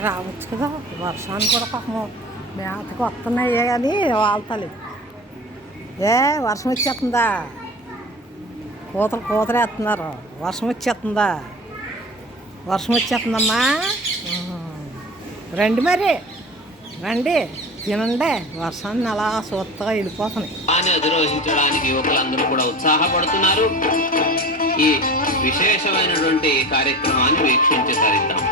రావచ్చు కదా. వర్షాన్ని కూడా పాపం మేతకు వస్తున్నాయి కానీ వాళ్తలే ఏ వర్షం వచ్చేస్తుందా? కూతలు కూతలు వేస్తున్నారు. వర్షం వచ్చేస్తుందా? వర్షం వచ్చేస్తుందమ్మా? రండి మరి. రండి. తినండి. వర్షాన్ని అలా సూత్తగా వెళ్ళిపోతున్నాయి. అధిరోహించడానికి యువకులందరూ కూడా ఉత్సాహపడుతున్నారు. ఈ విశేషమైనటువంటి కార్యక్రమాన్ని వీక్షించసారిద్దాం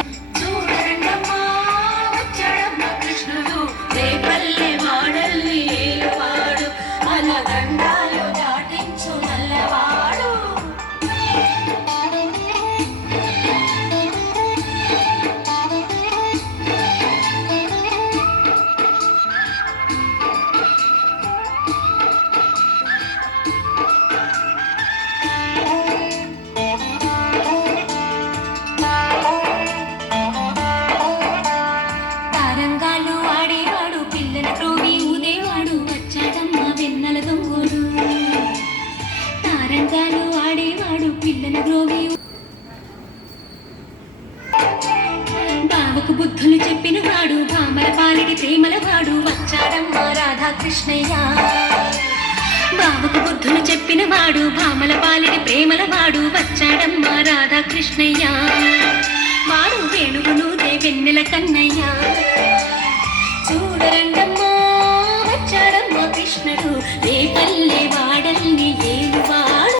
చూడరండమ్మా తారంగాలు ఆడేవాడు పిల్లల గ్రోవి బావకు బుద్ధులు చెప్పిన వాడు భామల పాలిడి ప్రేమల వాడు వచ్చాడమ్మా రాధాకృష్ణయ్య. బావకు బుద్ధులు చెప్పిన వాడు భామల పాలిడి ప్రేమల వాడు వచ్చాడమ్మా రాధాకృష్ణయ్య. వాడు వేణుగును దేవెన్నెల కన్నయ్య. చూడరండమ్మా వచ్చాడమ్మా కృష్ణుడు. రే పల్లె వాడల్ని